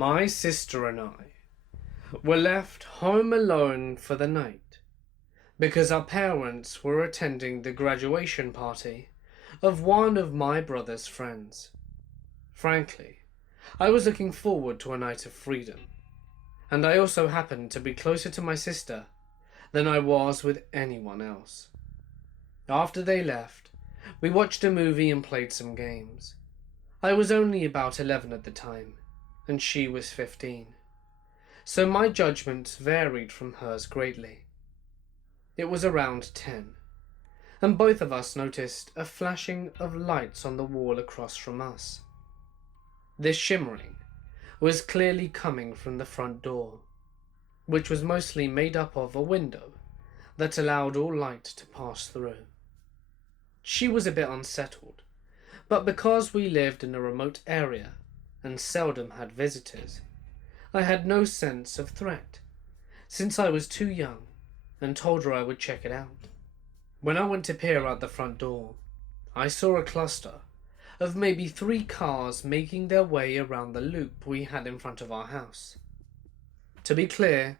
My sister and I were left home alone for the night because our parents were attending the graduation party of one of my brother's friends. Frankly, I was looking forward to a night of freedom, and I also happened to be closer to my sister than I was with anyone else. After they left, we watched a movie and played some games. I was only about 11 at the time, and she was 15, so my judgment varied from hers greatly. It was around 10, and both of us noticed a flashing of lights on the wall across from us. This shimmering was clearly coming from the front door, which was mostly made up of a window that allowed all light to pass through. She was a bit unsettled, but because we lived in a remote area and seldom had visitors, I had no sense of threat, since I was too young, and told her I would check it out. When I went to peer out the front door, I saw a cluster of maybe 3 cars making their way around the loop we had in front of our house. To be clear,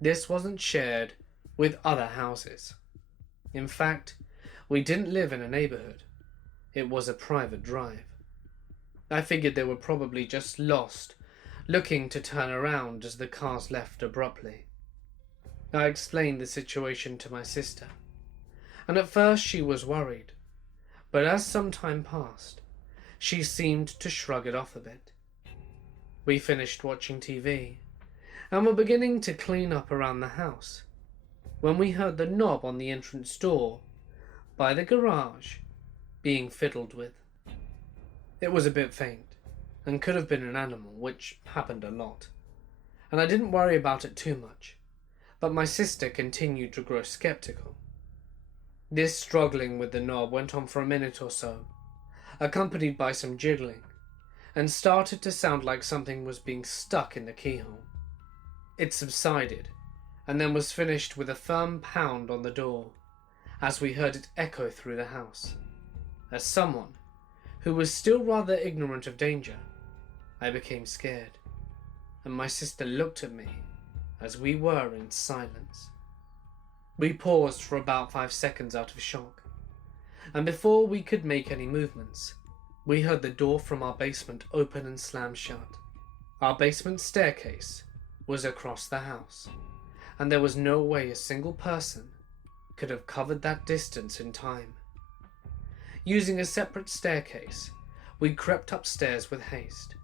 this wasn't shared with other houses. In fact, we didn't live in a neighborhood. It was a private drive. I figured they were probably just lost, looking to turn around as the cars left abruptly. I explained the situation to my sister, and at first she was worried, but as some time passed, she seemed to shrug it off a bit. We finished watching TV, and were beginning to clean up around the house, when we heard the knob on the entrance door by the garage being fiddled with. It was a bit faint, and could have been an animal, which happened a lot, and I didn't worry about it too much, but my sister continued to grow skeptical. This struggling with the knob went on for a minute or so, accompanied by some jiggling, and started to sound like something was being stuck in the keyhole. It subsided, and then was finished with a firm pound on the door, as we heard it echo through the house. As someone who was still rather ignorant of danger, I became scared, and my sister looked at me as we were in silence. We paused for about 5 seconds out of shock, and before we could make any movements, we heard the door from our basement open and slam shut. Our basement staircase was across the house, and there was no way a single person could have covered that distance in time. Using a separate staircase, we crept upstairs with haste.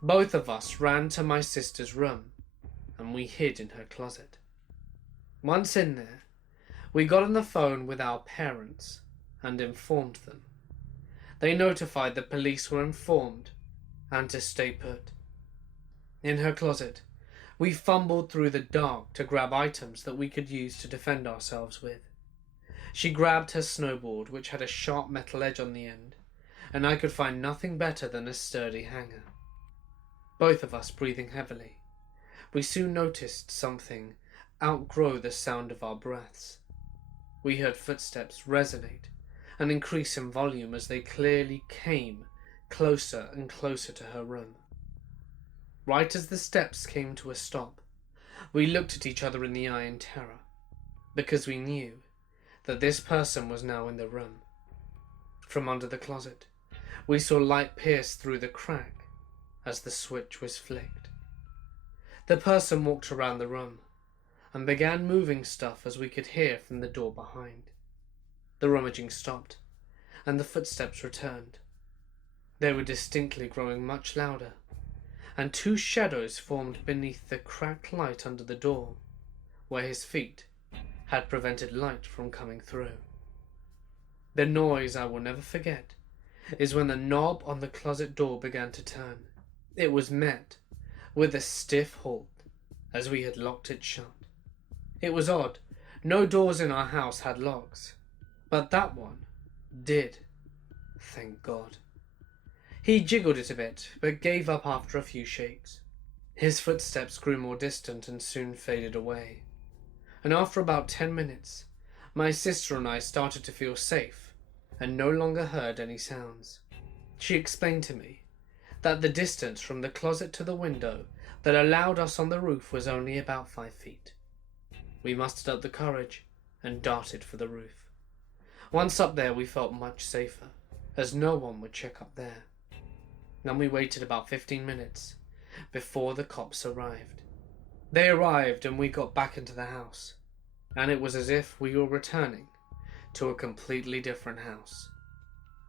Both of us ran to my sister's room, and we hid in her closet. Once in there, we got on the phone with our parents and informed them. They notified the police were informed and to stay put. In her closet, we fumbled through the dark to grab items that we could use to defend ourselves with. She grabbed her snowboard, which had a sharp metal edge on the end, and I could find nothing better than a sturdy hanger. Both of us breathing heavily, we soon noticed something outgrow the sound of our breaths. We heard footsteps resonate and increase in volume as they clearly came closer and closer to her room. Right as the steps came to a stop, we looked at each other in the eye in terror, because we knew that this person was now in the room. From under the closet, we saw light pierce through the crack as the switch was flicked. The person walked around the room and began moving stuff as we could hear from the door behind. The rummaging stopped, and the footsteps returned. They were distinctly growing much louder, and 2 shadows formed beneath the cracked light under the door, where his feet had prevented light from coming through. The noise I will never forget is when the knob on the closet door began to turn. It was met with a stiff halt as we had locked it shut. It was odd, no doors in our house had locks, but that one did, thank God. He jiggled it a bit, but gave up after a few shakes. His footsteps grew more distant and soon faded away, and after about 10 minutes, my sister and I started to feel safe and no longer heard any sounds. She explained to me that the distance from the closet to the window that allowed us on the roof was only about 5 feet. We mustered up the courage and darted for the roof. Once up there, we felt much safer, as no one would check up there. Then we waited about 15 minutes before the cops arrived. They arrived and we got back into the house, and it was as if we were returning to a completely different house.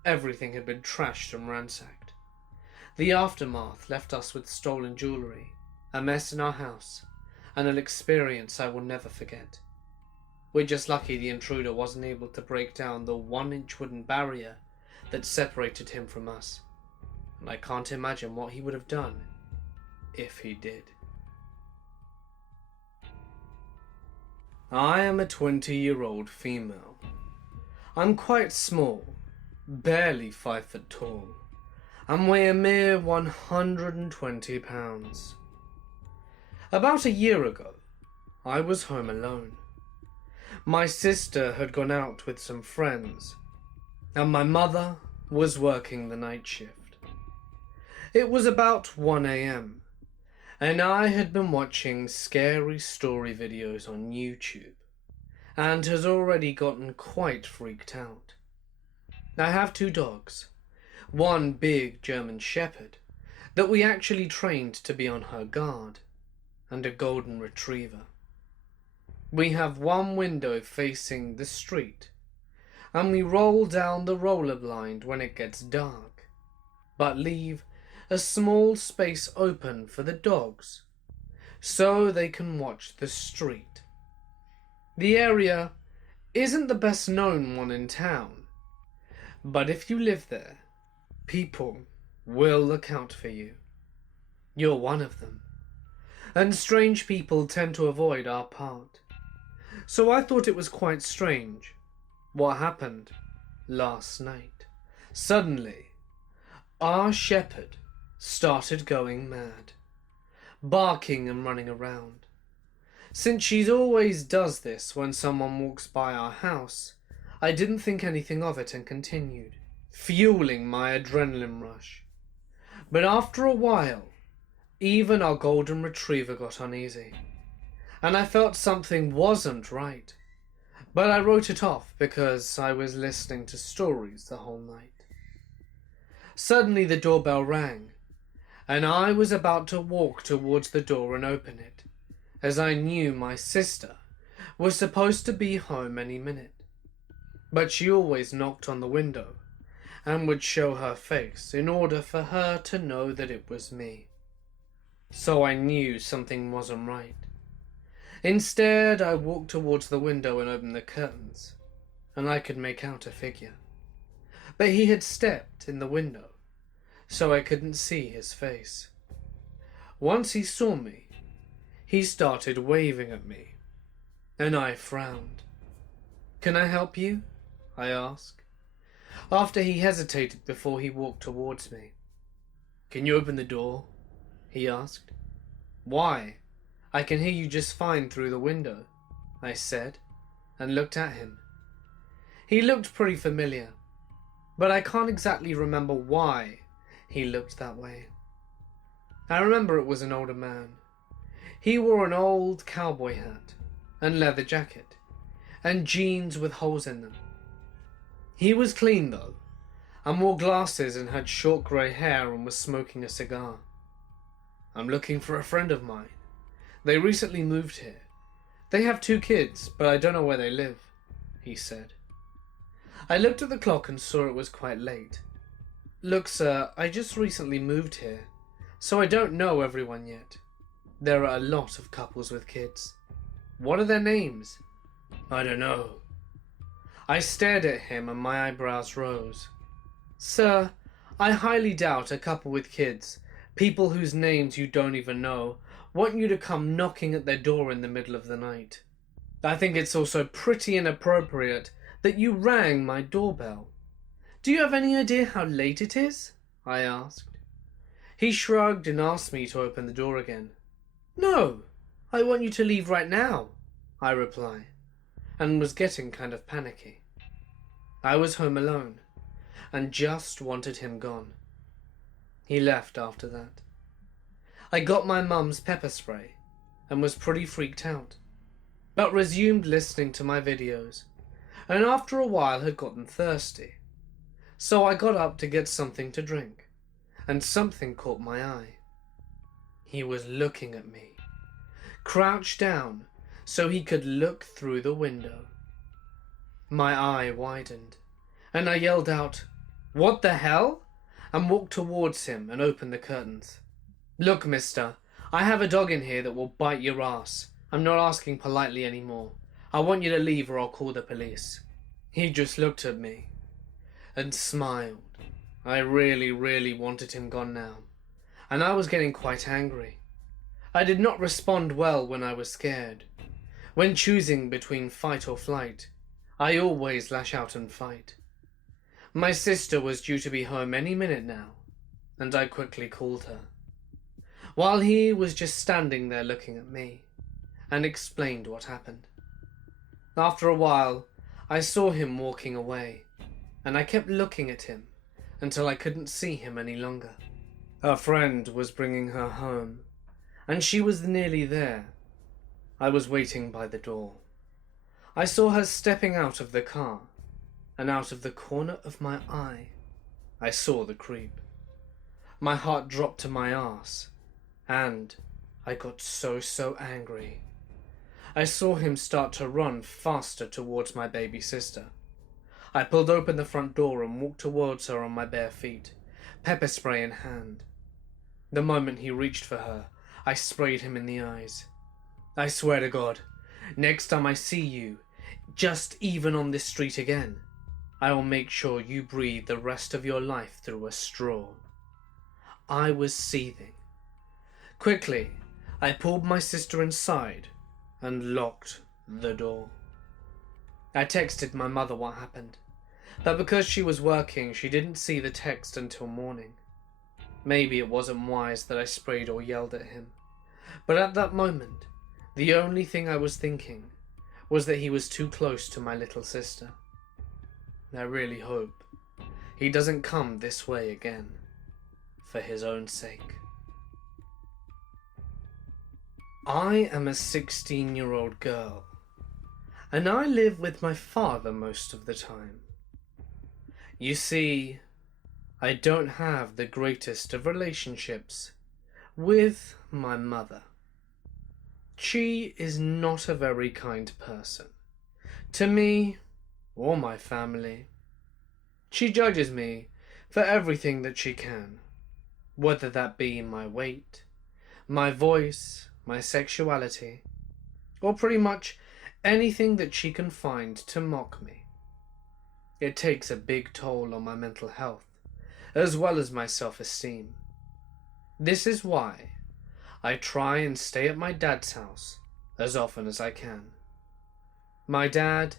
Everything had been trashed and ransacked. The aftermath left us with stolen jewellery, a mess in our house, and an experience I will never forget. We're just lucky the intruder wasn't able to break down the 1-inch wooden barrier that separated him from us, and I can't imagine what he would have done if he did. I am a 20-year-old female. I'm quite small, barely 5 foot tall, and weigh a mere 120 pounds. About a year ago, I was home alone. My sister had gone out with some friends, and my mother was working the night shift. It was about 1 a.m, and I had been watching scary story videos on YouTube, and had already gotten quite freaked out. I have 2 dogs, one big German Shepherd that we actually trained to be on her guard, and a golden retriever. We have one window facing the street, and we roll down the roller blind when it gets dark, but leave a small space open for the dogs so they can watch the street. The area isn't the best known one in town, but if you live there, people will look out for you. You're one of them, and strange people tend to avoid our part. So I thought it was quite strange what happened last night. Suddenly, our shepherd started going mad, barking and running around. Since she always does this when someone walks by our house, I didn't think anything of it and continued, fueling my adrenaline rush. But after a while, even our golden retriever got uneasy, and I felt something wasn't right, but I wrote it off because I was listening to stories the whole night. Suddenly the doorbell rang, and I was about to walk towards the door and open it, as I knew my sister was supposed to be home any minute. But she always knocked on the window and would show her face in order for her to know that it was me. So I knew something wasn't right. Instead, I walked towards the window and opened the curtains, and I could make out a figure. But he had stepped in the window, so I couldn't see his face. Once he saw me, he started waving at me, and I frowned. "Can I help you?" I asked, after he hesitated before he walked towards me. "Can you open the door?" he asked. "Why? I can hear you just fine through the window," I said, and looked at him. He looked pretty familiar, but I can't exactly remember why he looked that way. I remember it was an older man. He wore an old cowboy hat and leather jacket, and jeans with holes in them. He was clean though, and wore glasses and had short grey hair and was smoking a cigar. "I'm looking for a friend of mine. They recently moved here. They have 2 kids, but I don't know where they live," he said. I looked at the clock and saw it was quite late. "Look, sir, I just recently moved here, so I don't know everyone yet. There are a lot of couples with kids. What are their names?" "I don't know." I stared at him and my eyebrows rose. "Sir, I highly doubt a couple with kids, people whose names you don't even know, want you to come knocking at their door in the middle of the night. I think it's also pretty inappropriate that you rang my doorbell. Do you have any idea how late it is?" I asked. He shrugged and asked me to open the door again. "No, I want you to leave right now," I replied, and was getting kind of panicky. I was home alone, and just wanted him gone. He left after that. I got my mum's pepper spray and was pretty freaked out, but resumed listening to my videos, and after a while had gotten thirsty. So I got up to get something to drink, and something caught my eye. He was looking at me, crouched down so he could look through the window. My eye widened, and I yelled out, "What the hell?" and walked towards him and opened the curtains. "Look, mister, I have a dog in here that will bite your ass. I'm not asking politely anymore. I want you to leave or I'll call the police." He just looked at me and smiled. I really wanted him gone now, and I was getting quite angry. I did not respond well when I was scared. When choosing between fight or flight, I always lash out and fight. My sister was due to be home any minute now, and I quickly called her, while he was just standing there looking at me, and explained what happened. After a while, I saw him walking away, and I kept looking at him until I couldn't see him any longer. Her friend was bringing her home, and she was nearly there. I was waiting by the door. I saw her stepping out of the car, and out of the corner of my eye, I saw the creep. My heart dropped to my arse, and I got so angry. I saw him start to run faster towards my baby sister. I pulled open the front door and walked towards her on my bare feet, pepper spray in hand. The moment he reached for her, I sprayed him in the eyes. "I swear to God, next time I see you, just even on this street again, I will make sure you breathe the rest of your life through a straw." I was seething. Quickly, I pulled my sister inside and locked the door. I texted my mother what happened, but because she was working, she didn't see the text until morning. Maybe it wasn't wise that I sprayed or yelled at him, but at that moment, the only thing I was thinking was that he was too close to my little sister. I really hope he doesn't come this way again, for his own sake. I am a 16-year-old girl, and I live with my father most of the time. You see, I don't have the greatest of relationships with my mother. She is not a very kind person to me or my family. She judges me for everything that she can, whether that be my weight, my voice, my sexuality, or pretty much anything that she can find to mock me. It takes a big toll on my mental health, as well as my self-esteem. This is why I try and stay at my dad's house as often as I can. My dad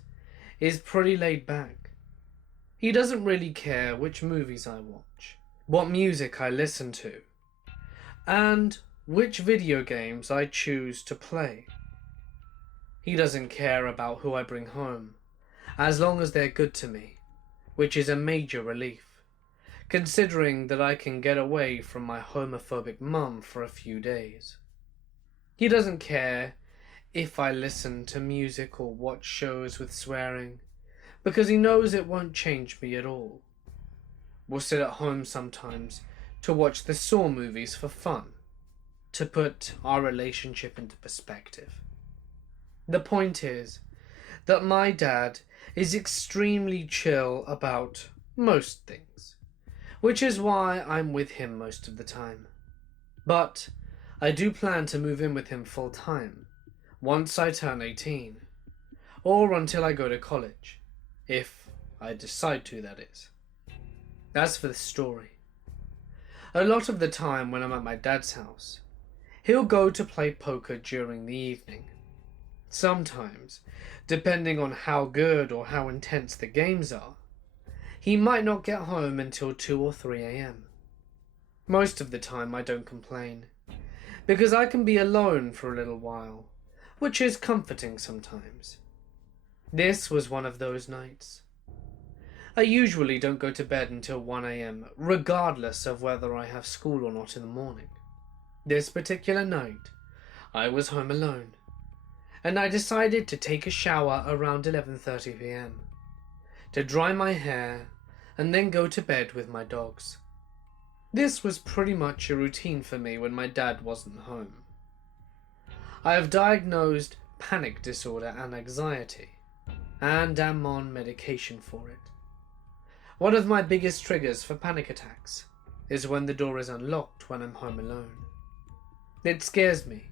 is pretty laid back. He doesn't really care which movies I watch, what music I listen to, and which video games I choose to play. He doesn't care about who I bring home, as long as they're good to me, which is a major relief, considering that I can get away from my homophobic mum for a few days. He doesn't care if I listen to music or watch shows with swearing, because he knows it won't change me at all. We'll sit at home sometimes to watch the Saw movies for fun, to put our relationship into perspective. The point is that my dad is extremely chill about most things, which is why I'm with him most of the time. But I do plan to move in with him full time once I turn 18, or until I go to college, if I decide to, that is. As for the story, a lot of the time when I'm at my dad's house, he'll go to play poker during the evening. Sometimes, depending on how good or how intense the games are, he might not get home until 2 or 3 a.m. Most of the time I don't complain, because I can be alone for a little while, which is comforting sometimes. This was one of those nights. I usually don't go to bed until 1 a.m, regardless of whether I have school or not in the morning. This particular night, I was home alone, and I decided to take a shower around 11:30 p.m, to dry my hair and then go to bed with my dogs. This was pretty much a routine for me when my dad wasn't home. I have diagnosed panic disorder and anxiety, and am on medication for it. One of my biggest triggers for panic attacks is when the door is unlocked when I'm home alone. It scares me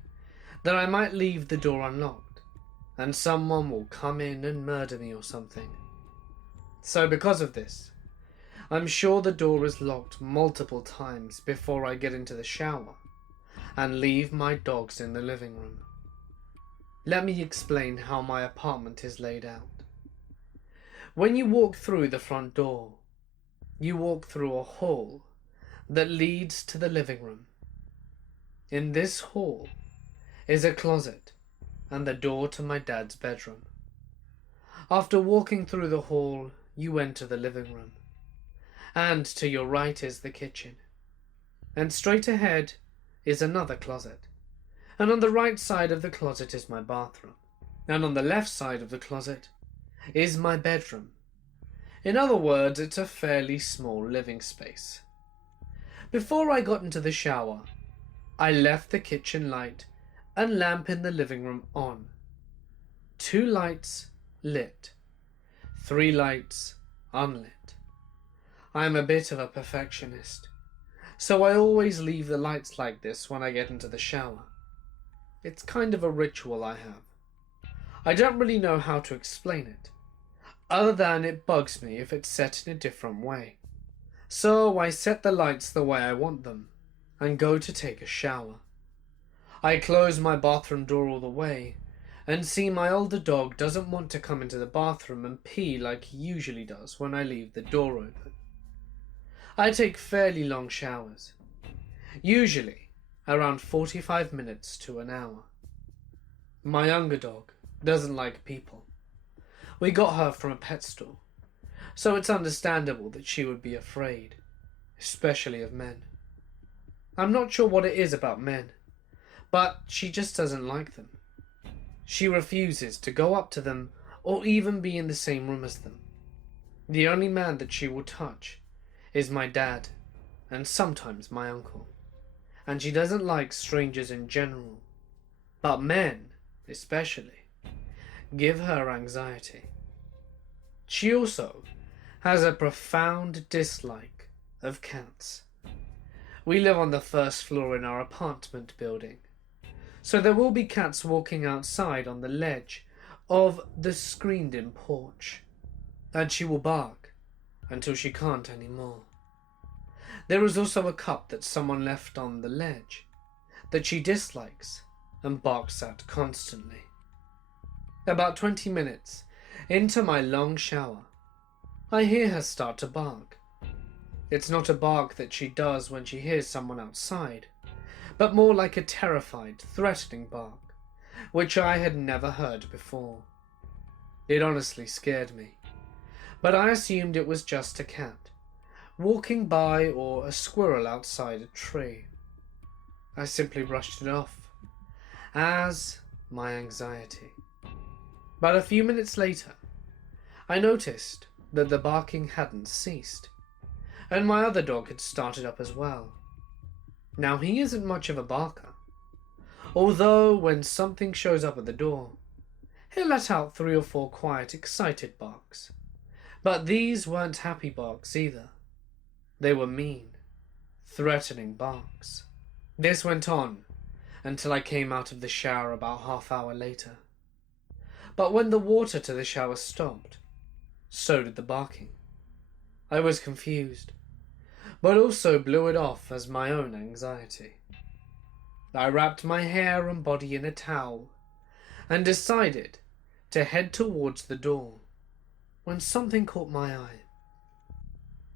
that I might leave the door unlocked and someone will come in and murder me or something. So because of this, I'm sure the door is locked multiple times before I get into the shower and leave my dogs in the living room. Let me explain how my apartment is laid out. When you walk through the front door, you walk through a hall that leads to the living room. In this hall is a closet and the door to my dad's bedroom. After walking through the hall, you enter the living room, and to your right is the kitchen, and straight ahead is another closet, and on the right side of the closet is my bathroom, and on the left side of the closet is my bedroom. In other words, it's a fairly small living space. Before I got into the shower, I left the kitchen light and lamp in the living room on. 2 lights lit, 3 lights unlit. I am a bit of a perfectionist, so I always leave the lights like this when I get into the shower. It's kind of a ritual I have. I don't really know how to explain it, other than it bugs me if it's set in a different way. So I set the lights the way I want them and go to take a shower. I close my bathroom door all the way and see my older dog doesn't want to come into the bathroom and pee like he usually does when I leave the door open. I take fairly long showers, usually around 45 minutes to an hour. My younger dog doesn't like people. We got her from a pet store, so it's understandable that she would be afraid, especially of men. I'm not sure what it is about men, but she just doesn't like them. She refuses to go up to them or even be in the same room as them. The only man that she will touch is my dad and sometimes my uncle, and she doesn't like strangers in general, but men, especially, give her anxiety. She also has a profound dislike of cats. We live on the first floor in our apartment building, so there will be cats walking outside on the ledge of the screened-in porch, and she will bark until she can't anymore. There is also a cup that someone left on the ledge that she dislikes and barks at constantly. About 20 minutes into my long shower, I hear her start to bark. It's not a bark that she does when she hears someone outside, but more like a terrified, threatening bark, which I had never heard before. It honestly scared me, but I assumed it was just a cat walking by or a squirrel outside a tree. I simply brushed it off as my anxiety. But a few minutes later, I noticed that the barking hadn't ceased, and my other dog had started up as well. Now, he isn't much of a barker, although when something shows up at the door, he'll let out 3 or 4 quiet, excited barks. But these weren't happy barks either. They were mean, threatening barks. This went on until I came out of the shower about half-hour later. But when the water to the shower stopped, so did the barking. I was confused, but also blew it off as my own anxiety. I wrapped my hair and body in a towel and decided to head towards the door when something caught my eye.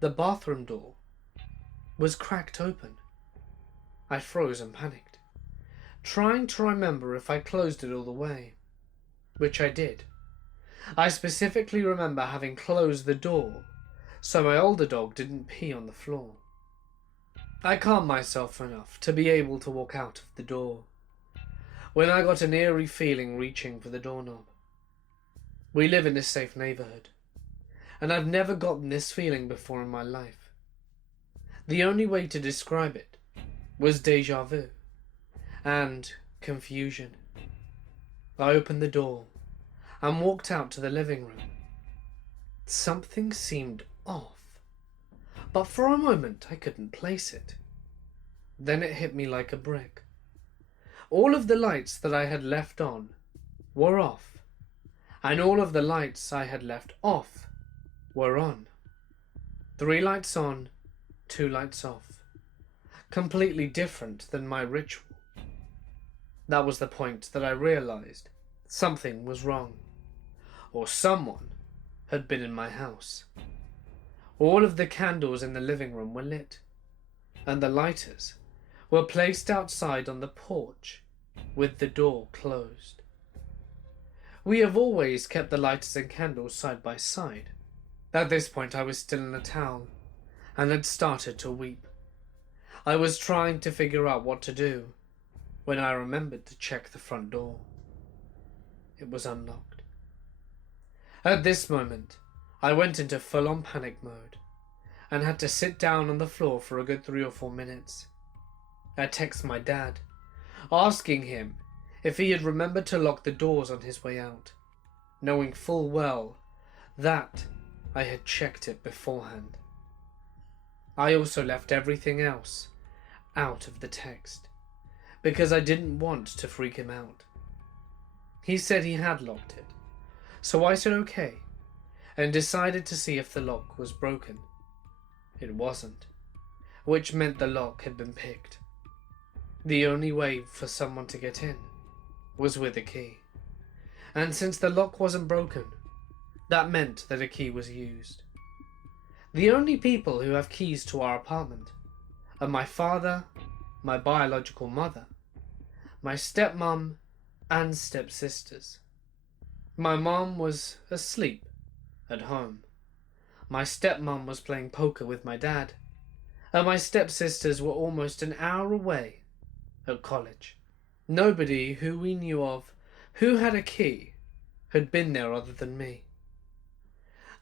The bathroom door was cracked open. I froze and panicked, trying to remember if I closed it all the way, which I did. I specifically remember having closed the door so my older dog didn't pee on the floor. I calmed myself enough to be able to walk out of the door, when I got an eerie feeling reaching for the doorknob. We live in a safe neighborhood, and I've never gotten this feeling before in my life. The only way to describe it was déjà vu and confusion. I opened the door and walked out to the living room. Something seemed off, but for a moment I couldn't place it. Then it hit me like a brick. All of the lights that I had left on were off, and all of the lights I had left off were on. 3 lights on, 2 lights off. Completely different than my ritual. That was the point that I realized something was wrong, or someone had been in my house. All of the candles in the living room were lit, and the lighters were placed outside on the porch with the door closed. We have always kept the lighters and candles side by side. At this point I was still in a towel and had started to weep. I was trying to figure out what to do when I remembered to check the front door. It was unlocked. At this moment, I went into full-on panic mode and had to sit down on the floor for a good 3 or 4 minutes. I texted my dad, asking him if he had remembered to lock the doors on his way out, knowing full well that I had checked it beforehand. I also left everything else out of the text, because I didn't want to freak him out. He said he had locked it, so I said okay, and decided to see if the lock was broken. It wasn't, which meant the lock had been picked. The only way for someone to get in was with a key, and since the lock wasn't broken, that meant that a key was used. The only people who have keys to our apartment are my father, my biological mother, my stepmom, and stepsisters. My mom was asleep at home. My stepmom was playing poker with my dad, and my stepsisters were almost an hour away at college. Nobody who we knew of who had a key had been there other than me.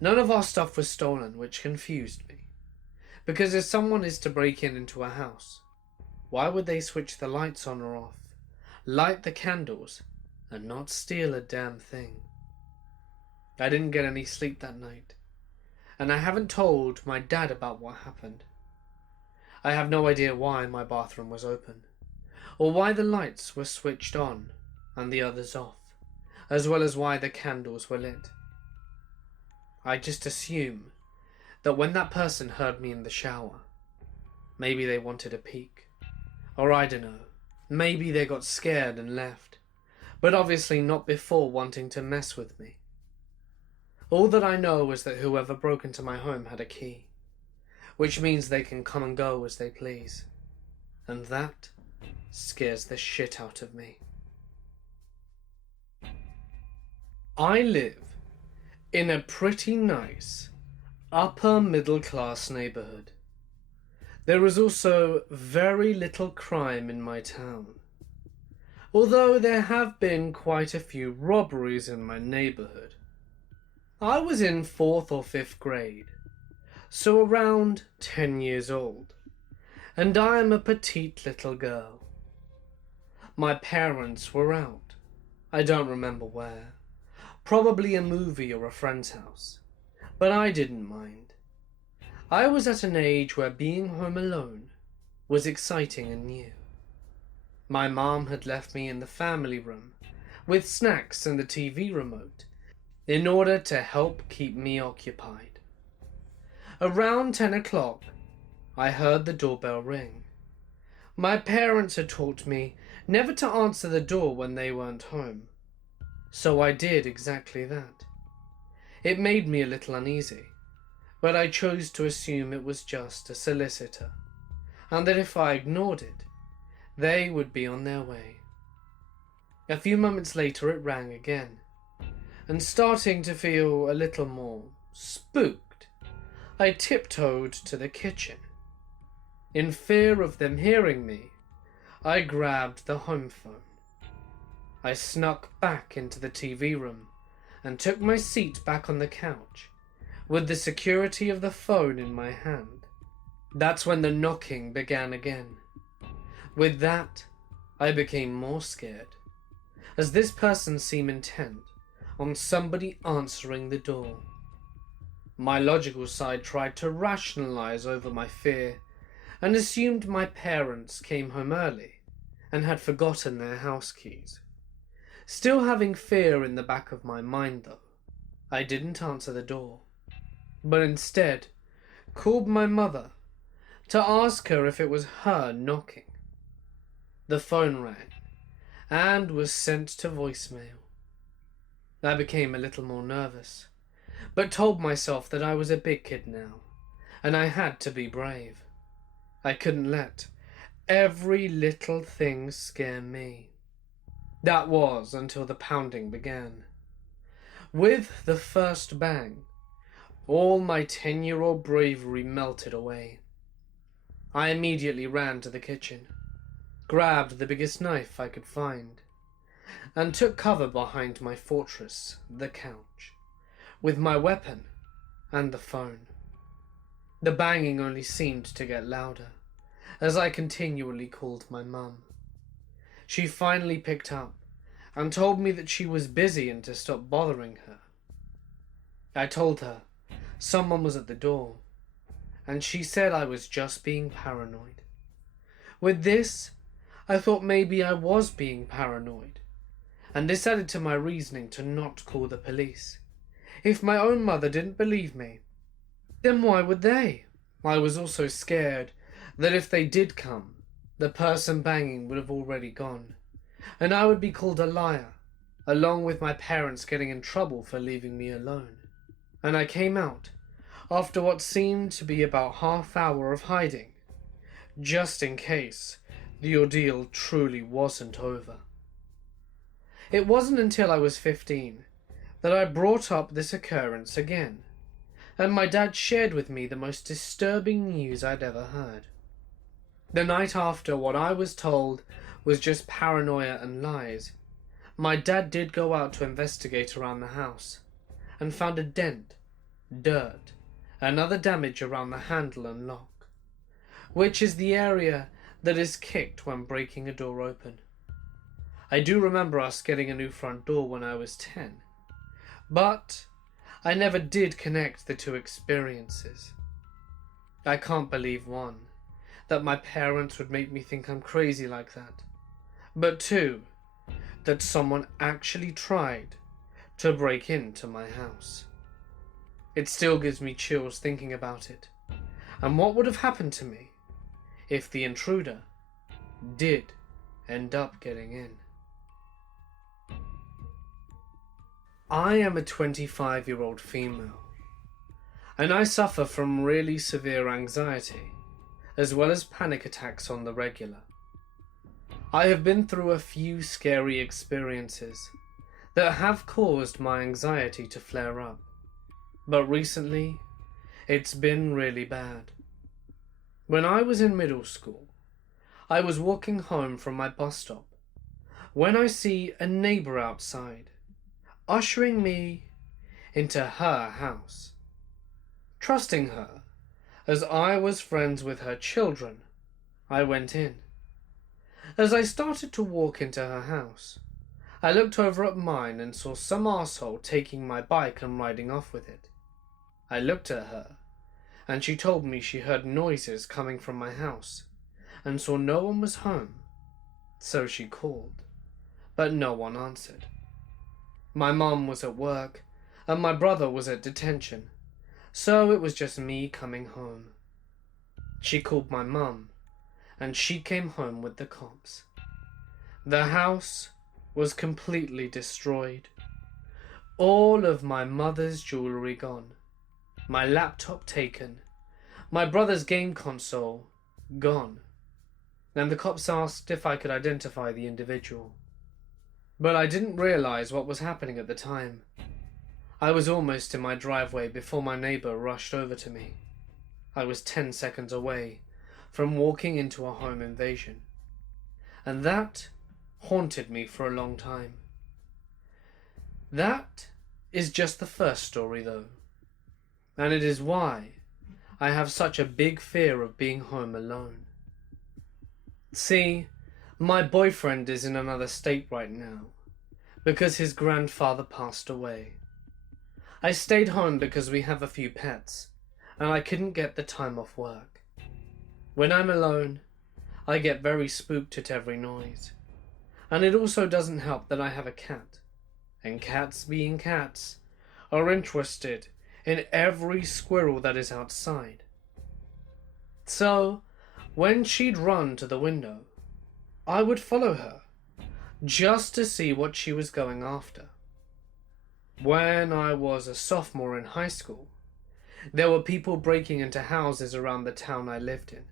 None of our stuff was stolen, which confused me, because if someone is to break into a house, why would they switch the lights on or off, light the candles, and not steal a damn thing? I didn't get any sleep that night, and I haven't told my dad about what happened. I have no idea why my bathroom was open, or why the lights were switched on and the others off, as well as why the candles were lit. I just assume that when that person heard me in the shower, maybe they wanted a peek, or I don't know, maybe they got scared and left, but obviously not before wanting to mess with me. All that I know is that whoever broke into my home had a key, which means they can come and go as they please, and that scares the shit out of me. I live in a pretty nice upper middle class neighborhood. There is also very little crime in my town, although there have been quite a few robberies in my neighborhood. I was in 4th or 5th grade, so around 10 years old, and I am a petite little girl. My parents were out, I don't remember where, probably a movie or a friend's house, but I didn't mind. I was at an age where being home alone was exciting and new. My mom had left me in the family room with snacks and the TV remote in order to help keep me occupied. Around 10 o'clock, I heard the doorbell ring. My parents had taught me never to answer the door when they weren't home, so I did exactly that. It made me a little uneasy, but I chose to assume it was just a solicitor, and that if I ignored it, they would be on their way. A few moments later it rang again, and starting to feel a little more spooked, I tiptoed to the kitchen. In fear of them hearing me, I grabbed the home phone. I snuck back into the TV room and took my seat back on the couch, with the security of the phone in my hand. That's when the knocking began again. With that, I became more scared, as this person seemed intent on somebody answering the door. My logical side tried to rationalize over my fear and assumed my parents came home early and had forgotten their house keys. Still having fear in the back of my mind though, I didn't answer the door, but instead called my mother to ask her if it was her knocking. The phone rang and was sent to voicemail. I became a little more nervous, but told myself that I was a big kid now and I had to be brave. I couldn't let every little thing scare me. That was until the pounding began. With the first bang, all my 10-year-old bravery melted away. I immediately ran to the kitchen, grabbed the biggest knife I could find, and took cover behind my fortress, the couch, with my weapon and the phone. The banging only seemed to get louder as I continually called my mum. She finally picked up and told me that she was busy and to stop bothering her. I told her someone was at the door, and she said I was just being paranoid. With this, I thought maybe I was being paranoid, and this added to my reasoning to not call the police. If my own mother didn't believe me, then why would they? I was also scared that if they did come, the person banging would have already gone, and I would be called a liar, along with my parents getting in trouble for leaving me alone. And I came out after what seemed to be about half-hour of hiding, just in case the ordeal truly wasn't over. It wasn't until I was 15 that I brought up this occurrence again, and my dad shared with me the most disturbing news I'd ever heard. The night after what I was told was just paranoia and lies, my dad did go out to investigate around the house and found a dent, dirt, and other damage around the handle and lock, which is the area that is kicked when breaking a door open. I do remember us getting a new front door when I was 10, but I never did connect the two experiences. I can't believe, one, that my parents would make me think I'm crazy like that, but two, that someone actually tried to break into my house. It still gives me chills thinking about it, and what would have happened to me if the intruder did end up getting in. I am a 25-year-old female, and I suffer from really severe anxiety, as well as panic attacks on the regular. I have been through a few scary experiences that have caused my anxiety to flare up, but recently, it's been really bad. When I was in middle school, I was walking home from my bus stop when I see a neighbor outside, ushering me into her house. Trusting her, as I was friends with her children, I went in. As I started to walk into her house, I looked over at mine and saw some arsehole taking my bike and riding off with it. I looked at her, and she told me she heard noises coming from my house and saw no one was home, so she called, but no one answered. My mum was at work and my brother was at detention, so it was just me coming home. She called my mum, and she came home with the cops. The house was completely destroyed. All of my mother's jewellery gone, my laptop taken, my brother's game console gone, and the cops asked if I could identify the individual. But I didn't realise what was happening at the time. I was almost in my driveway before my neighbour rushed over to me. I was 10 seconds away from walking into a home invasion. And that haunted me for a long time. That is just the first story though. And it is why I have such a big fear of being home alone. See, my boyfriend is in another state right now because his grandfather passed away. I stayed home because we have a few pets and I couldn't get the time off work. When I'm alone, I get very spooked at every noise. And it also doesn't help that I have a cat. And cats, being cats, are interested in every squirrel that is outside. So, when she'd run to the window, I would follow her, just to see what she was going after. When I was a sophomore in high school, there were people breaking into houses around the town I lived in.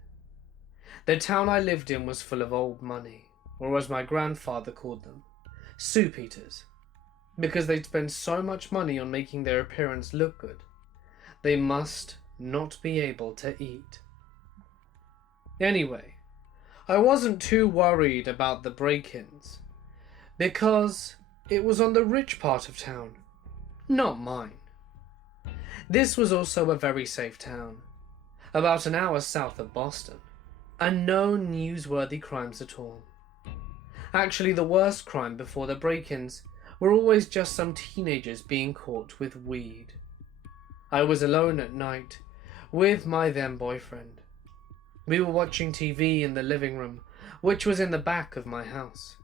The town I lived in was full of old money, or as my grandfather called them, soup eaters, because they'd spend so much money on making their appearance look good, they must not be able to eat. Anyway, I wasn't too worried about the break-ins, because it was on the rich part of town, not mine. This was also a very safe town, about an hour south of Boston, and no newsworthy crimes at all. Actually, the worst crime before the break-ins were always just some teenagers being caught with weed. I was alone at night with my then boyfriend. We were watching TV in the living room, which was in the back of my house,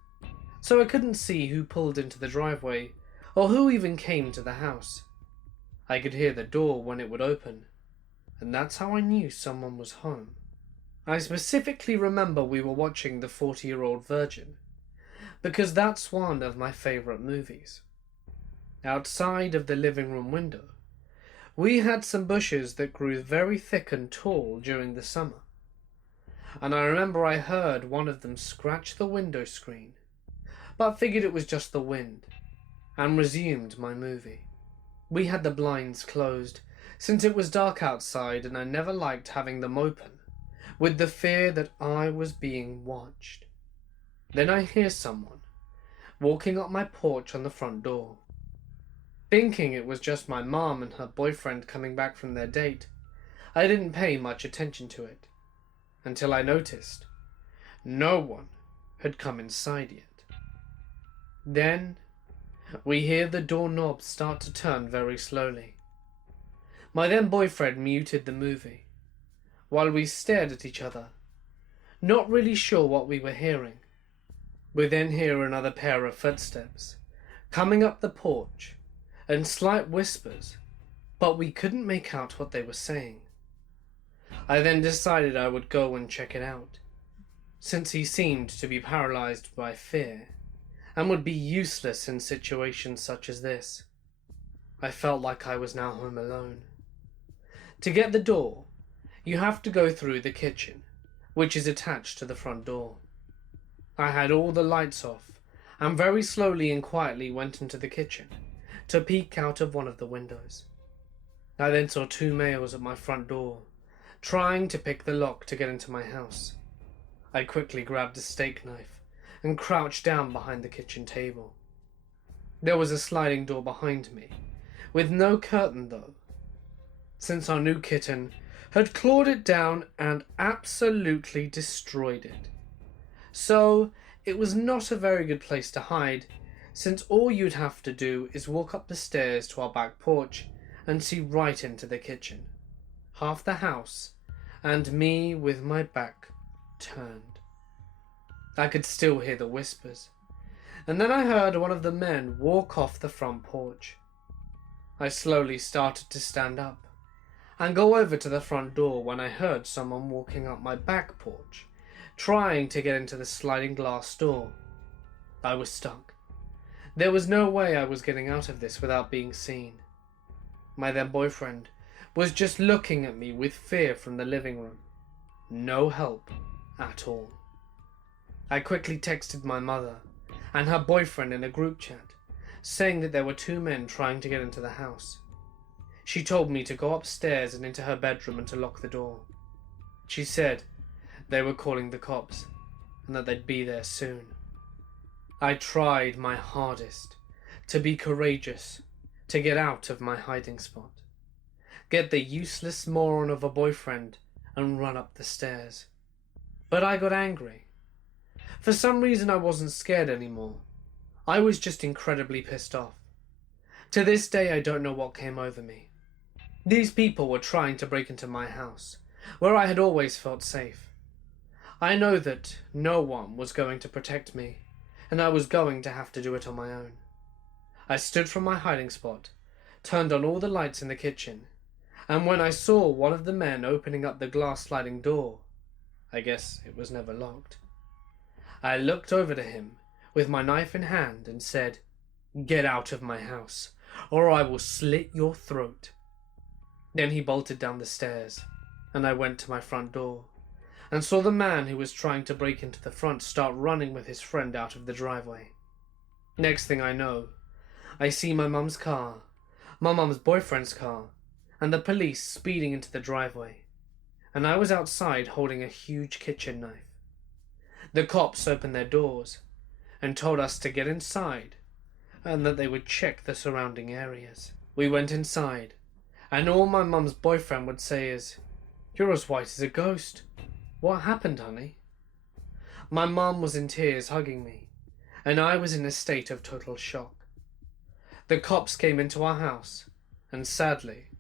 so I couldn't see who pulled into the driveway or who even came to the house. I could hear the door when it would open, and that's how I knew someone was home. I specifically remember we were watching The 40-Year-Old Virgin, because that's one of my favourite movies. Outside of the living room window, we had some bushes that grew very thick and tall during the summer, and I remember I heard one of them scratch the window screen, but figured it was just the wind, and resumed my movie. We had the blinds closed, since it was dark outside and I never liked having them open, with the fear that I was being watched. Then I hear someone walking up my porch on the front door. Thinking it was just my mom and her boyfriend coming back from their date, I didn't pay much attention to it, until I noticed no one had come inside yet. Then we hear the doorknob start to turn very slowly. My then boyfriend muted the movie, while we stared at each other, not really sure what we were hearing. We then hear another pair of footsteps coming up the porch and slight whispers, but we couldn't make out what they were saying. I then decided I would go and check it out, since he seemed to be paralyzed by fear and would be useless in situations such as this. I felt like I was now home alone. To get the door, you have to go through the kitchen, which is attached to the front door. I had all the lights off and very slowly and quietly went into the kitchen to peek out of one of the windows. I then saw two males at my front door, trying to pick the lock to get into my house. I quickly grabbed a steak knife and crouched down behind the kitchen table. There was a sliding door behind me, with no curtain though, since our new kitten had clawed it down and absolutely destroyed it. So it was not a very good place to hide, since all you'd have to do is walk up the stairs to our back porch and see right into the kitchen, half the house, and me with my back turned. I could still hear the whispers, and then I heard one of the men walk off the front porch. I slowly started to stand up and go over to the front door when I heard someone walking up my back porch, trying to get into the sliding glass door. I was stuck. There was no way I was getting out of this without being seen. My then boyfriend was just looking at me with fear from the living room. No help at all. I quickly texted my mother and her boyfriend in a group chat, saying that there were two men trying to get into the house. She told me to go upstairs and into her bedroom and to lock the door. She said they were calling the cops and that they'd be there soon. I tried my hardest to be courageous, to get out of my hiding spot, get the useless moron of a boyfriend and run up the stairs. But I got angry. For some reason I wasn't scared anymore. I was just incredibly pissed off. To this day I don't know what came over me. These people were trying to break into my house, where I had always felt safe. I know that no one was going to protect me, and I was going to have to do it on my own. I stood from my hiding spot, turned on all the lights in the kitchen, and when I saw one of the men opening up the glass sliding door, I guess it was never locked, I looked over to him with my knife in hand and said, "Get out of my house, or I will slit your throat." Then he bolted down the stairs, and I went to my front door, and saw the man who was trying to break into the front start running with his friend out of the driveway. Next thing I know, I see my mum's car, my mum's boyfriend's car, and the police speeding into the driveway, and I was outside holding a huge kitchen knife. The cops opened their doors and told us to get inside and that they would check the surrounding areas. We went inside, and all my mum's boyfriend would say is, "You're as white as a ghost. What happened, honey?" My mum was in tears hugging me, and I was in a state of total shock. The cops came into our house, and sadly,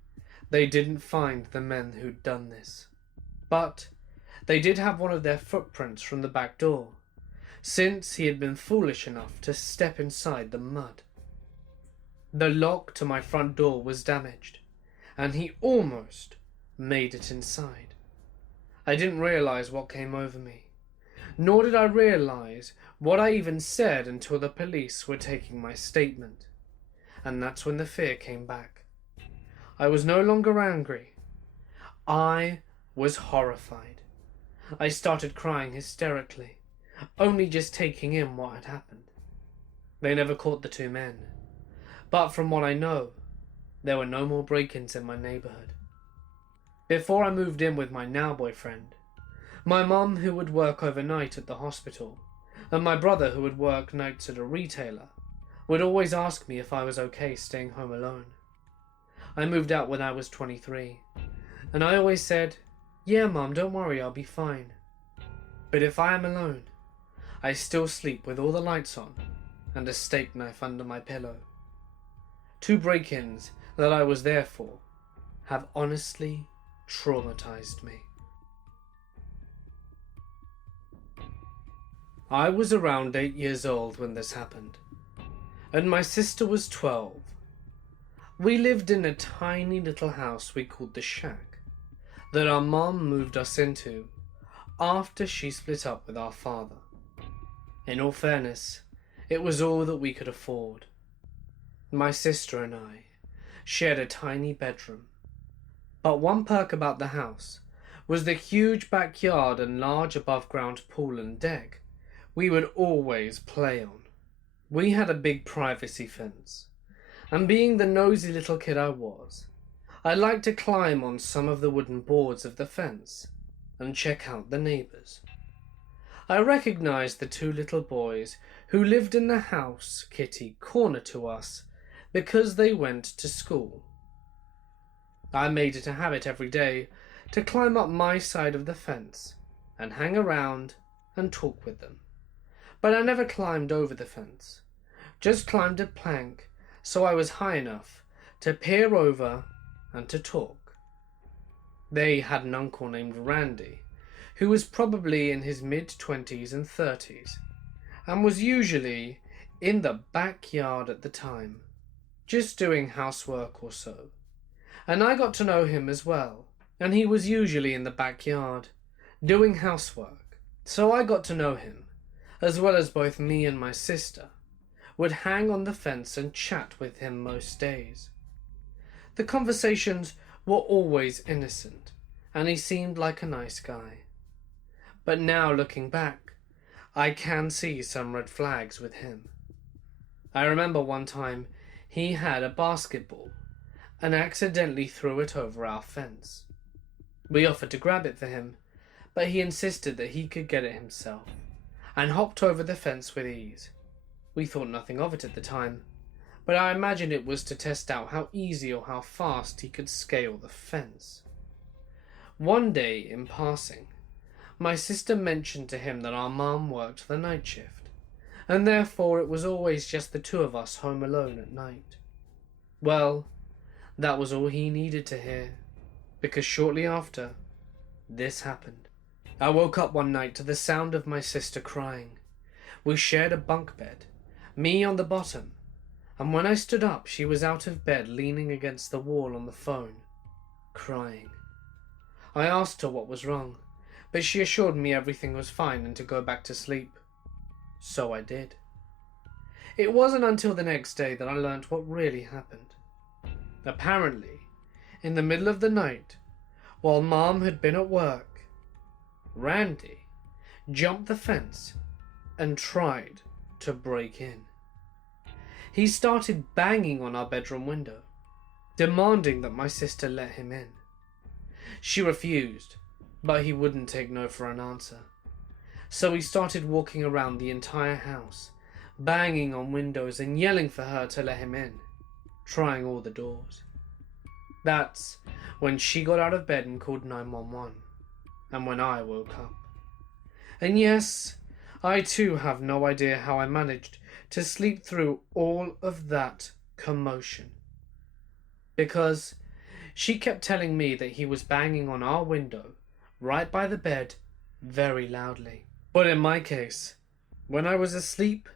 they didn't find the men who'd done this. But they did have one of their footprints from the back door, since he had been foolish enough to step inside the mud. The lock to my front door was damaged, and he almost made it inside. I didn't realize what came over me, nor did I realize what I even said until the police were taking my statement, and that's when the fear came back. I was no longer angry. I was horrified. I started crying hysterically, only just taking in what had happened. They never caught the two men, but from what I know, there were no more break-ins in my neighborhood. Before I moved in with my now boyfriend, my mum, who would work overnight at the hospital, and my brother, who would work nights at a retailer, would always ask me if I was okay staying home alone. I moved out when I was 23, and I always said, "Yeah, Mum, don't worry, I'll be fine." But if I am alone, I still sleep with all the lights on and a steak knife under my pillow. Two break-ins that I was there for have honestly traumatized me. I was around 8 years old when this happened, and my sister was 12. We lived in a tiny little house we called the shack that our mum moved us into after she split up with our father. In all fairness, it was all that we could afford. My sister and I shared a tiny bedroom, but one perk about the house was the huge backyard and large above-ground pool and deck we would always play on. We had a big privacy fence, and being the nosy little kid I was, I liked to climb on some of the wooden boards of the fence and check out the neighbours. I recognised the two little boys who lived in the house kitty corner to us because they went to school. I made it a habit every day to climb up my side of the fence and hang around and talk with them. But I never climbed over the fence, just climbed a plank so I was high enough to peer over and to talk. They had an uncle named Randy, who was probably in his mid-20s and 30s, and was usually in the backyard at the time, just doing housework or so. And I got to know him as well, and he was usually in the backyard, doing housework. So I got to know him, as well as both me and my sister would hang on the fence and chat with him most days. The conversations were always innocent, and he seemed like a nice guy. But now, looking back, I can see some red flags with him. I remember one time he had a basketball, and accidentally threw it over our fence. We offered to grab it for him, but he insisted that he could get it himself, and hopped over the fence with ease. We thought nothing of it at the time, but I imagine it was to test out how easy or how fast he could scale the fence. One day, in passing, my sister mentioned to him that our mum worked the night shift, and therefore it was always just the two of us home alone at night. Well, that was all he needed to hear, because shortly after, this happened. I woke up one night to the sound of my sister crying. We shared a bunk bed, me on the bottom, and when I stood up, she was out of bed leaning against the wall on the phone, crying. I asked her what was wrong, but she assured me everything was fine and to go back to sleep. So I did. It wasn't until the next day that I learnt what really happened. Apparently, in the middle of the night, while Mom had been at work, Randy jumped the fence and tried to break in. He started banging on our bedroom window, demanding that my sister let him in. She refused, but he wouldn't take no for an answer. So he started walking around the entire house, banging on windows and yelling for her to let him in, trying all the doors. That's when she got out of bed and called 911, and when I woke up. And yes, I too have no idea how I managed to sleep through all of that commotion. Because she kept telling me that he was banging on our window, right by the bed, very loudly. But in my case, when I was asleep,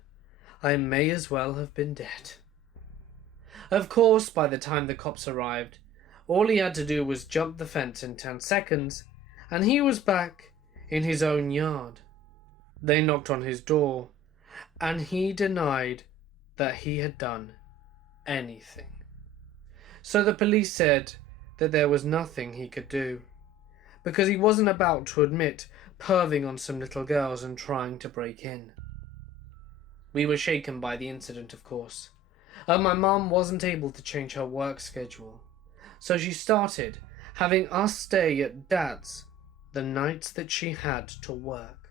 I may as well have been dead. Of course, by the time the cops arrived, all he had to do was jump the fence in 10 seconds, and he was back in his own yard. They knocked on his door, and he denied that he had done anything. So the police said that there was nothing he could do, because he wasn't about to admit perving on some little girls and trying to break in. We were shaken by the incident, of course, and my mum wasn't able to change her work schedule, so she started having us stay at Dad's the nights that she had to work.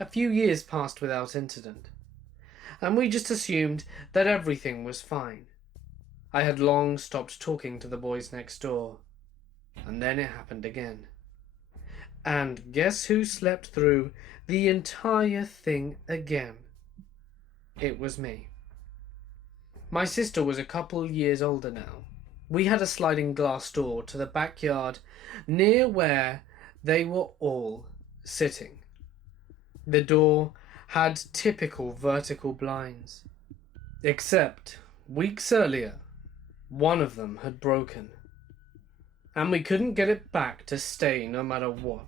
A few years passed without incident, and we just assumed that everything was fine. I had long stopped talking to the boys next door, and then it happened again. And guess who slept through the entire thing again? It was me. My sister was a couple years older now. We had a sliding glass door to the backyard near where they were all sitting. The door had typical vertical blinds, except weeks earlier, one of them had broken, and we couldn't get it back to stay no matter what.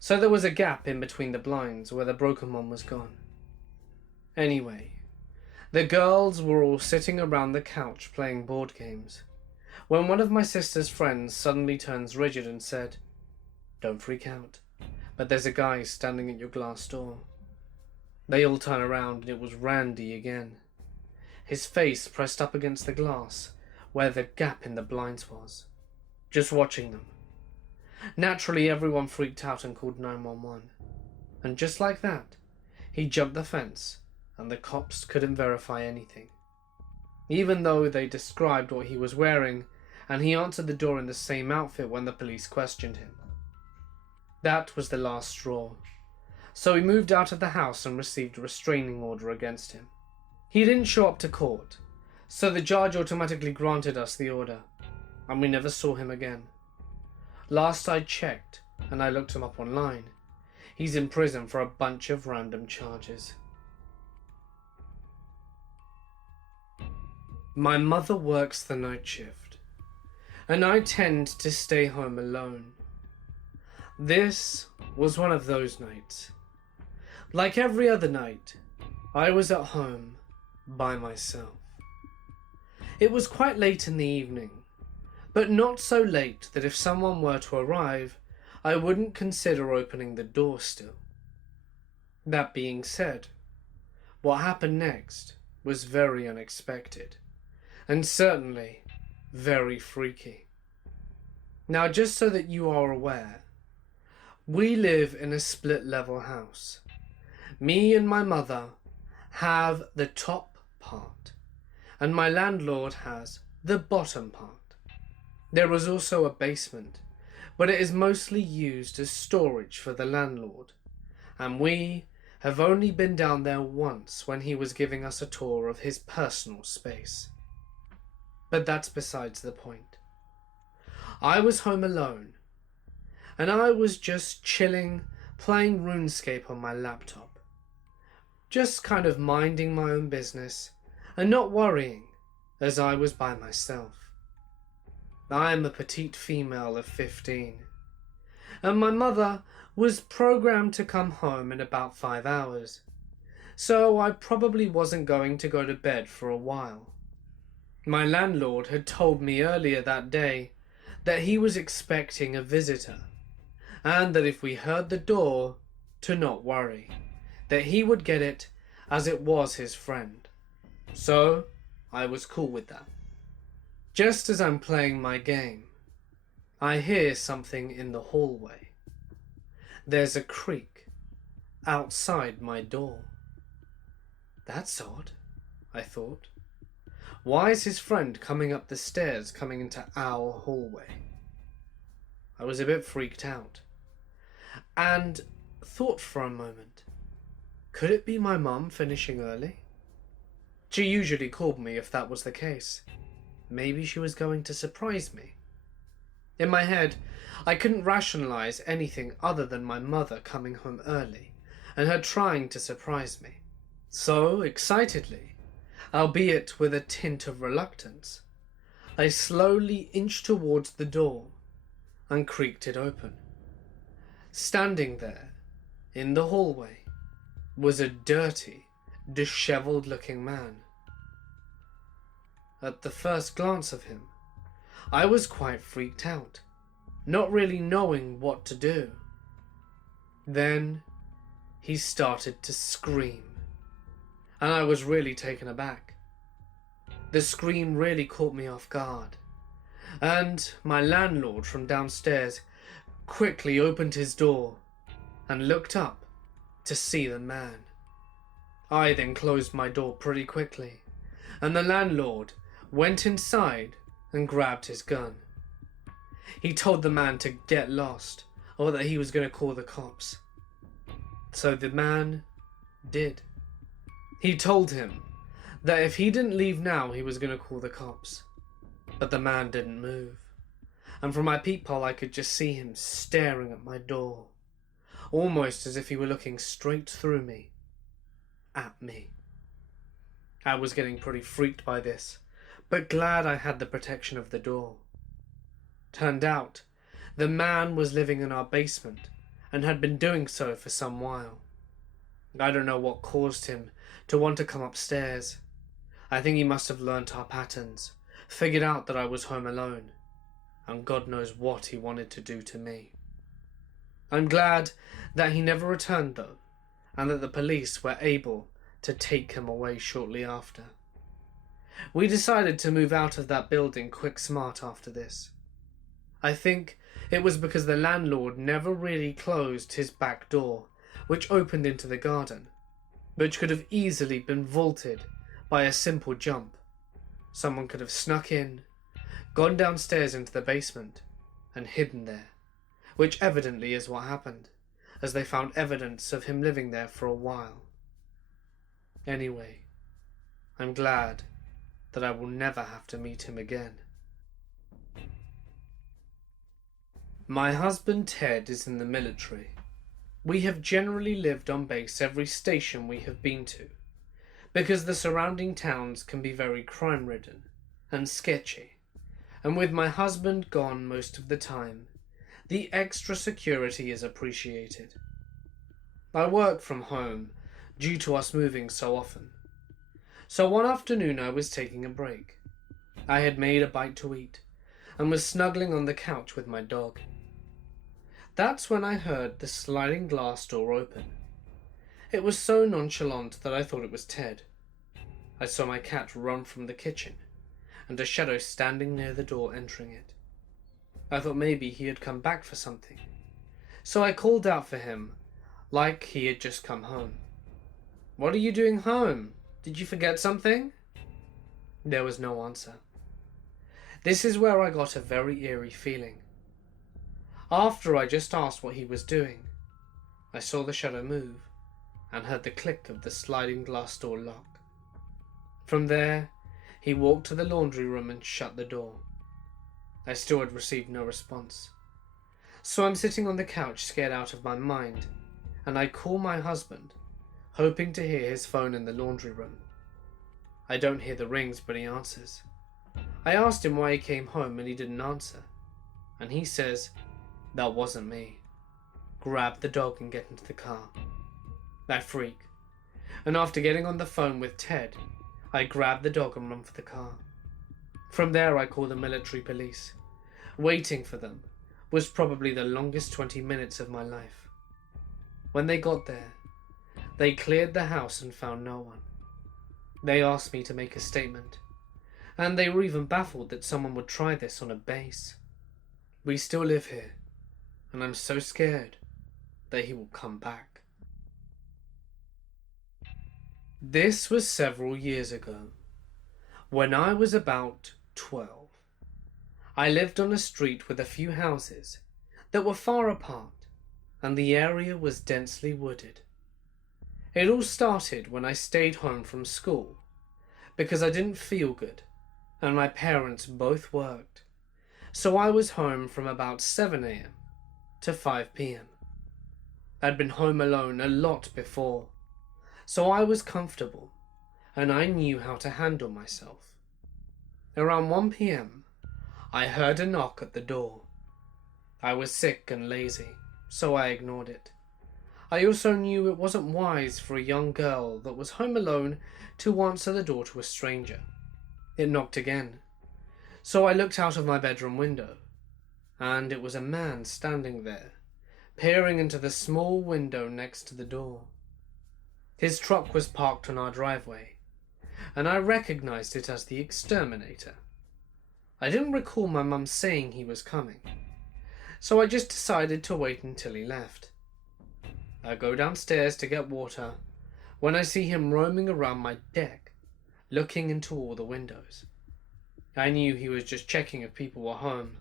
So there was a gap in between the blinds where the broken one was gone. Anyway, the girls were all sitting around the couch playing board games, when one of my sister's friends suddenly turns rigid and said, "Don't freak out, but there's a guy standing at your glass door." They all turn around and it was Randy again, his face pressed up against the glass where the gap in the blinds was, just watching them. Naturally, everyone freaked out and called 911, and just like that, he jumped the fence and the cops couldn't verify anything, even though they described what he was wearing, and he answered the door in the same outfit when the police questioned him. That was the last straw, so we moved out of the house and received a restraining order against him. He didn't show up to court, so the judge automatically granted us the order, and we never saw him again. Last I checked, and I looked him up online, he's in prison for a bunch of random charges. My mother works the night shift, and I tend to stay home alone. This was one of those nights. Like every other night, I was at home by myself. It was quite late in the evening, but not so late that if someone were to arrive, I wouldn't consider opening the door still. That being said, what happened next was very unexpected, and certainly very freaky. Now, just so that you are aware, we live in a split-level house. Me and my mother have the top part, and my landlord has the bottom part. There is also a basement, but it is mostly used as storage for the landlord, and we have only been down there once when he was giving us a tour of his personal space. But that's besides the point. I was home alone, and I was just chilling, playing RuneScape on my laptop. Just kind of minding my own business and not worrying, as I was by myself. I am a petite female of 15, and my mother was programmed to come home in about 5 hours, so I probably wasn't going to go to bed for a while. My landlord had told me earlier that day that he was expecting a visitor, and that if we heard the door, to not worry, that he would get it as it was his friend. So I was cool with that. Just as I'm playing my game, I hear something in the hallway. There's a creak outside my door. That's odd, I thought. Why is his friend coming up the stairs, coming into our hallway? I was a bit freaked out, and thought for a moment, could it be my mum finishing early? She usually called me if that was the case. Maybe she was going to surprise me. In my head, I couldn't rationalize anything other than my mother coming home early and her trying to surprise me. So, excitedly, albeit with a tint of reluctance, I slowly inched towards the door and creaked it open. Standing there, in the hallway, was a dirty, dishevelled-looking man. At the first glance of him, I was quite freaked out, not really knowing what to do. Then he started to scream, and I was really taken aback. The scream really caught me off guard, and my landlord from downstairs quickly opened his door and looked up to see the man. I then closed my door pretty quickly, and the landlord went inside and grabbed his gun. He told the man to get lost, or that he was going to call the cops. So the man did. He told him that if he didn't leave now, he was going to call the cops. But the man didn't move, and from my peephole I could just see him staring at my door, almost as if he were looking straight through me, at me. I was getting pretty freaked by this, but glad I had the protection of the door. Turned out, the man was living in our basement and had been doing so for some while. I don't know what caused him to want to come upstairs. I think he must have learnt our patterns, figured out that I was home alone, and God knows what he wanted to do to me. I'm glad that he never returned though, and that the police were able to take him away shortly after. We decided to move out of that building quick smart after this. I think it was because the landlord never really closed his back door, which opened into the garden, which could have easily been vaulted by a simple jump. Someone could have snuck in, gone downstairs into the basement, and hidden there, which evidently is what happened, as they found evidence of him living there for a while. Anyway, I'm glad that I will never have to meet him again. My husband Ted is in the military. We have generally lived on base every station we have been to, because the surrounding towns can be very crime-ridden and sketchy, and with my husband gone most of the time, the extra security is appreciated. I work from home due to us moving so often. So one afternoon I was taking a break. I had made a bite to eat and was snuggling on the couch with my dog. That's when I heard the sliding glass door open. It was so nonchalant that I thought it was Ted. I saw my cat run from the kitchen and a shadow standing near the door entering it. I thought maybe he had come back for something, so I called out for him like he had just come home. "What are you doing home? Did you forget something?" There was no answer. This is where I got a very eerie feeling. After I just asked what he was doing, I saw the shadow move and heard the click of the sliding glass door lock. From there, he walked to the laundry room and shut the door. I still had received no response. So I'm sitting on the couch scared out of my mind, and I call my husband, hoping to hear his phone in the laundry room. I don't hear the rings, but he answers. I asked him why he came home and he didn't answer, and he says, "That wasn't me. Grab the dog and get into the car." I freak, and after getting on the phone with Ted, I grab the dog and run for the car. From there I call the military police. Waiting for them was probably the longest 20 minutes of my life. When they got there, they cleared the house and found no one. They asked me to make a statement, and they were even baffled that someone would try this on a base. We still live here, and I'm so scared that he will come back. This was several years ago, when I was about 12. I lived on a street with a few houses that were far apart, and the area was densely wooded. It all started when I stayed home from school because I didn't feel good and my parents both worked, so I was home from about 7 a.m. to 5 p.m. I'd been home alone a lot before, so I was comfortable and I knew how to handle myself. Around 1 p.m, I heard a knock at the door. I was sick and lazy, so I ignored it. I also knew it wasn't wise for a young girl that was home alone to answer the door to a stranger. It knocked again, so I looked out of my bedroom window, and it was a man standing there, peering into the small window next to the door. His truck was parked on our driveway, and I recognized it as the exterminator. I didn't recall my mum saying he was coming, so I just decided to wait until he left. I go downstairs to get water when I see him roaming around my deck, looking into all the windows. I knew he was just checking if people were home,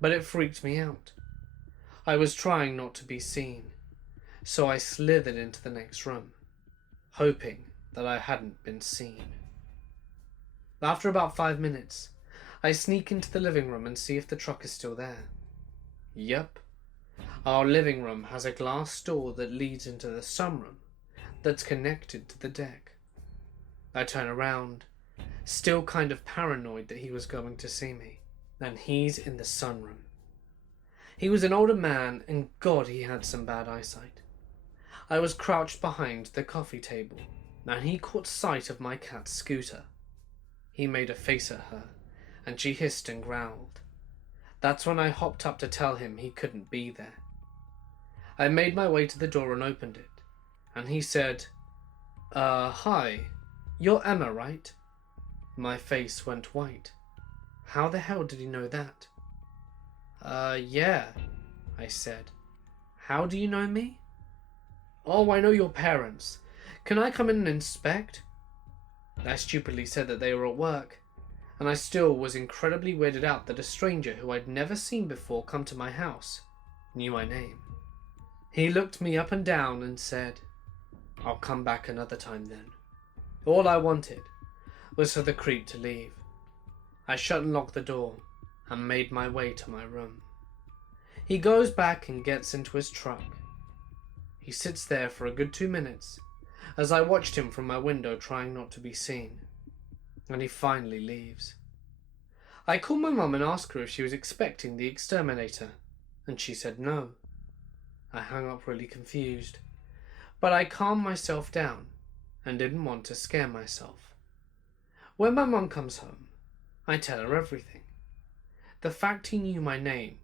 but it freaked me out. I was trying not to be seen, so I slithered into the next room, hoping that I hadn't been seen. After about 5 minutes, I sneak into the living room and see if the truck is still there. Yep. Our living room has a glass door that leads into the sunroom that's connected to the deck. I turn around, still kind of paranoid that he was going to see me, and he's in the sunroom. He was an older man, and God, he had some bad eyesight. I was crouched behind the coffee table, and he caught sight of my cat's Scooter. He made a face at her, and she hissed and growled. That's when I hopped up to tell him he couldn't be there. I made my way to the door and opened it, and he said, hi, you're Emma, right?" My face went white. How the hell did he know that? Yeah, I said. "How do you know me?" "Oh, I know your parents. Can I come in and inspect?" I stupidly said that they were at work, and I still was incredibly weirded out that a stranger who I'd never seen before come to my house knew my name. He looked me up and down and said, "I'll come back another time then." All I wanted was for the creep to leave. I shut and locked the door and made my way to my room. He goes back and gets into his truck. He sits there for a good 2 minutes as I watched him from my window trying not to be seen, and he finally leaves. I called my mum and asked her if she was expecting the exterminator, and she said no. I hung up really confused, but I calmed myself down and didn't want to scare myself. When my mum comes home, I tell her everything. The fact he knew my name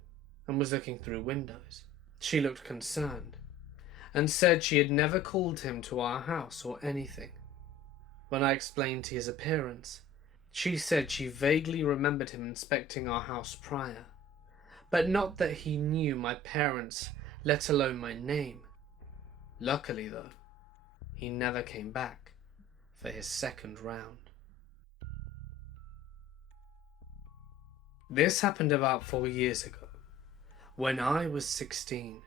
and was looking through windows. She looked concerned and said she had never called him to our house or anything. When I explained his appearance, She said she vaguely remembered him inspecting our house prior, but not that he knew my parents, let alone my name. Luckily, though, he never came back for his second round. This happened about 4 years ago, when I was 16.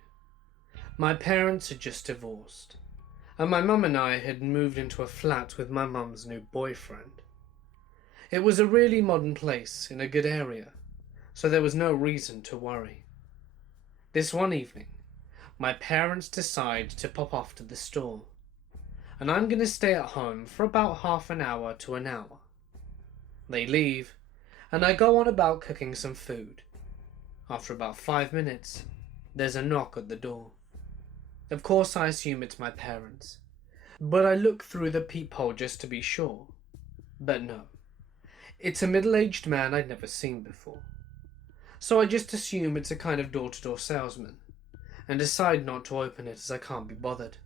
My parents had just divorced, and my mum and I had moved into a flat with my mum's new boyfriend. It was a really modern place in a good area, so there was no reason to worry. This one evening, my parents decide to pop off to the store, and I'm going to stay at home for about half an hour to an hour. They leave, and I go on about cooking some food. After about 5 minutes, there's a knock at the door. Of course I assume it's my parents, but I look through the peephole just to be sure. But no, it's a middle-aged man I'd never seen before. So I just assume it's a kind of door-to-door salesman, and decide not to open it as I can't be bothered.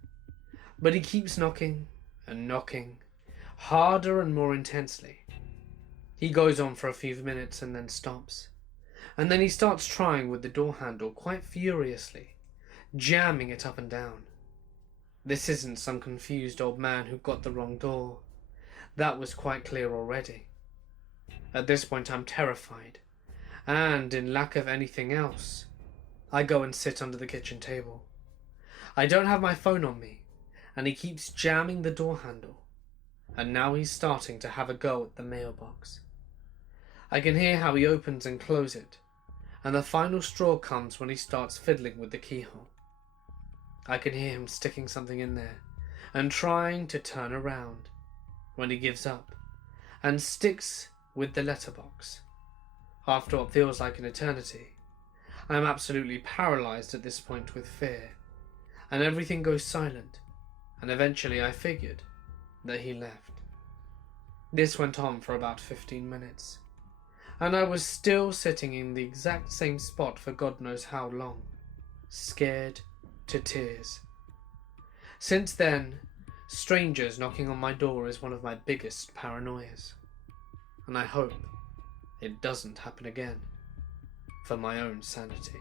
But he keeps knocking and knocking, harder and more intensely. He goes on for a few minutes and then stops. And then he starts trying with the door handle quite furiously, jamming it up and down. This isn't some confused old man who got the wrong door. That was quite clear already. At this point I'm terrified, and in lack of anything else, I go and sit under the kitchen table. I don't have my phone on me, and he keeps jamming the door handle, and now he's starting to have a go at the mailbox. I can hear how he opens and closes it, and the final straw comes when he starts fiddling with the keyhole. I can hear him sticking something in there and trying to turn around when he gives up and sticks with the letterbox. After what feels like an eternity, I am absolutely paralyzed at this point with fear, and everything goes silent, and eventually I figured that he left. This went on for about 15 minutes, and I was still sitting in the exact same spot for God knows how long, scared to tears. Since then, strangers knocking on my door is one of my biggest paranoias, and I hope it doesn't happen again, for my own sanity.